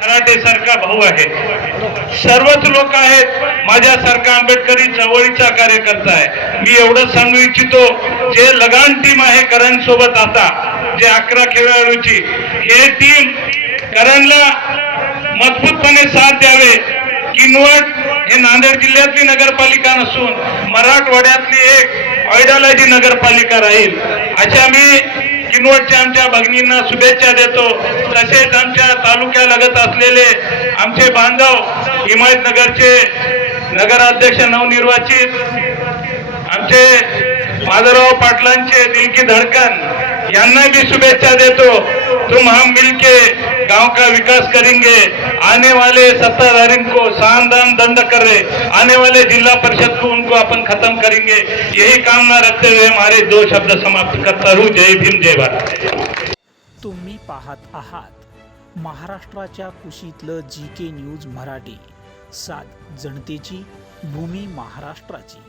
मराठेसारखा भाऊ आहे. सर्वच लोक आहेत माझ्यासारखा आंबेडकरी चळवळीचा कार्यकर्ता आहे. मी एवढं सांगू इच्छितो, जे लगान टीम आहे करण सोबत, आता जे 11 खेळाडूची हे टीम करणला मजबूतपणे साथ द्यावे. किनवट हे नांदेड जिल्ह्यातली नगरपालिका नसून मराठवाड्यातली एक आयडियोलॉजी नगरपालिका राहील. अशा मी किनवटच्या आमच्या भगिनींना शुभेच्छा देतो. तसेच आमच्या तालुक्यालगत असलेले आमचे बांधव हिमायतनगरचे नगराध्यक्ष नवनिर्वाचित आमचे माधवराव पाटलांचे दिल की धड़कन यांना भी शुभेच्छा देतो. तुम हम मिलके गांव का विकास करेंगे. आने वाले सत्ताधारी को सानदान दंड कर रहे आने वाले जिला परिषद को उनको अपन खत्म करेंगे. यही कामना रखते हुए हमारे 2 शब्द समाप्त करता हूँ. जय भीम, जय भारत. तुम्ही पाहत आहात महाराष्ट्राच्या कुशीतलं GK न्यूज मराठी. सात जनतेची, भूमी महाराष्ट्राची.